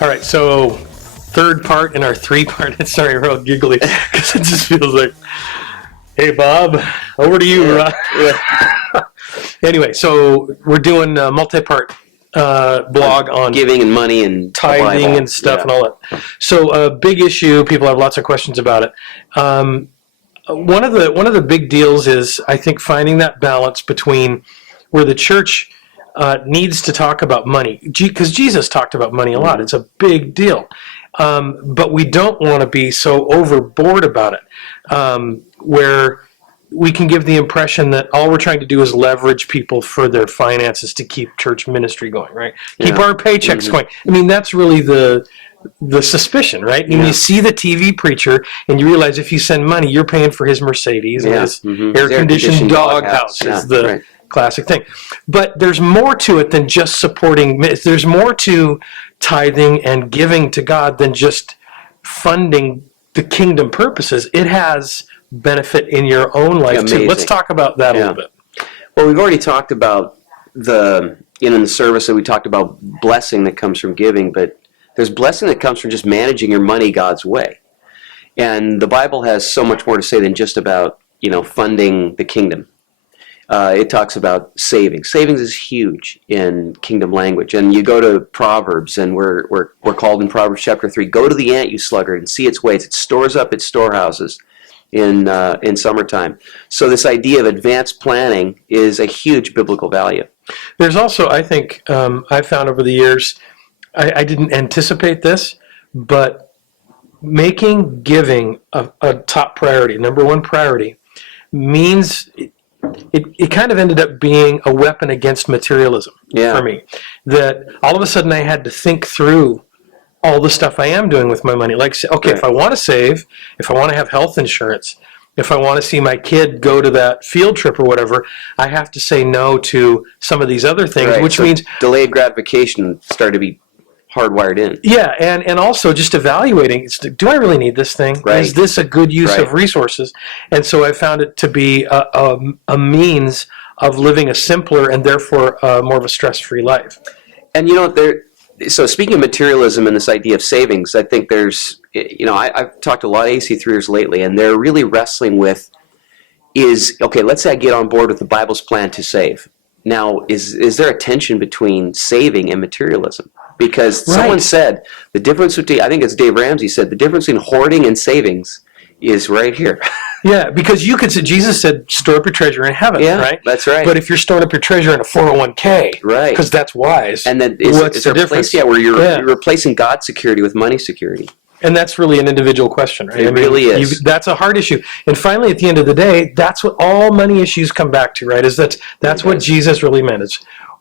All right, so third part in our three-part. Sorry, we're all giggly because it just feels like, hey, Bob, over to you, Rob. Yeah. Anyway, so we're doing a multi-part blog on giving and money and tithing and stuff and all that. So a big issue. People have lots of questions about it. One of the big deals is, I think, finding that balance between where the church needs to talk about money, because Jesus talked about money a lot. It's a big deal. But we don't want to be so overboard about it, where we can give the impression that all we're trying to do is leverage people for their finances to keep church ministry going, right? Keep our paychecks going. I mean, that's really the suspicion, right? And you see the TV preacher, and you realize if you send money, you're paying for his Mercedes and his air-conditioned doghouse is the classic thing. But there's more to it than just supporting. There's more to tithing and giving to God than just funding the kingdom purposes. It has benefit in your own life too. Let's talk about that a little bit. Well, we've already talked about in the service that we talked about blessing that comes from giving, but there's blessing that comes from just managing your money God's way. And the Bible has so much more to say than just about, funding the kingdom. It talks about saving. Savings is huge in kingdom language. And you go to Proverbs, and we're called in Proverbs chapter 3, go to the ant, you sluggard, and see its ways. It stores up its storehouses in summertime. So this idea of advanced planning is a huge biblical value. There's also, I think, I've found over the years, I didn't anticipate this, but making giving a top priority, number one priority, means it kind of ended up being a weapon against materialism for me. That all of a sudden I had to think through all the stuff I am doing with my money. Like, okay, if I want to save, if I want to have health insurance, if I want to see my kid go to that field trip or whatever, I have to say no to some of these other things, which means delayed gratification started to be hardwired in. Yeah, and also just evaluating, do I really need this thing? Is this a good use of resources? And so I found it to be a means of living a simpler and therefore more of a stress-free life. And so speaking of materialism and this idea of savings, I think there's, I've talked to a lot of AC3ers lately, and they're really wrestling with let's say I get on board with the Bible's plan to save. Now, is there a tension between saving and materialism? Because someone said the difference between, I think it's Dave Ramsey said, the difference between hoarding and savings is right here. Yeah, because you could say, Jesus said, store up your treasure in heaven, right? That's right. But if you're storing up your treasure in a 401k, because that's wise, and then what's the difference? Where you're replacing God's security with money security. And that's really an individual question, right? It really is. That's a hard issue. And finally, at the end of the day, that's what all money issues come back to, right? That's what Jesus really meant.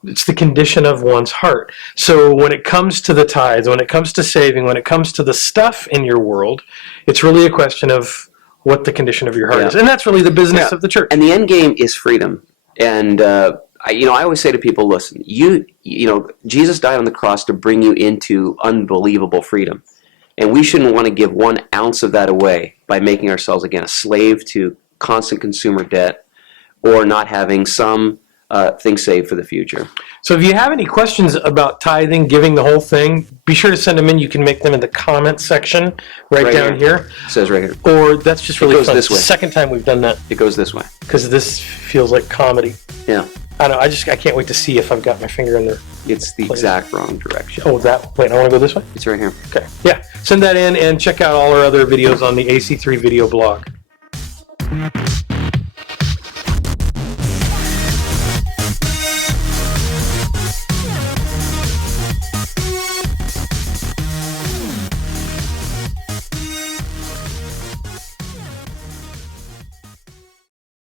It's the condition of one's heart. So when it comes to the tithes, when it comes to saving, when it comes to the stuff in your world, it's really a question of what the condition of your heart is. And that's really the business of the church. And the end game is freedom. And I always say to people, listen, Jesus died on the cross to bring you into unbelievable freedom. And we shouldn't want to give 1 ounce of that away by making ourselves, again, a slave to constant consumer debt or not having some things saved for the future. So if you have any questions about tithing, giving, the whole thing, be sure to send them in. You can make them in the comment section right down here. It says right here. Or that's just really fun. This way. It's the second time we've done that. It goes this way. Because this feels like comedy. Yeah. I don't know. I can't wait to see if I've got my finger in there. It's the exact wrong direction. Oh, wait, I want to go this way? It's right here. Okay. Yeah. Send that in and check out all our other videos on the AC3 video blog.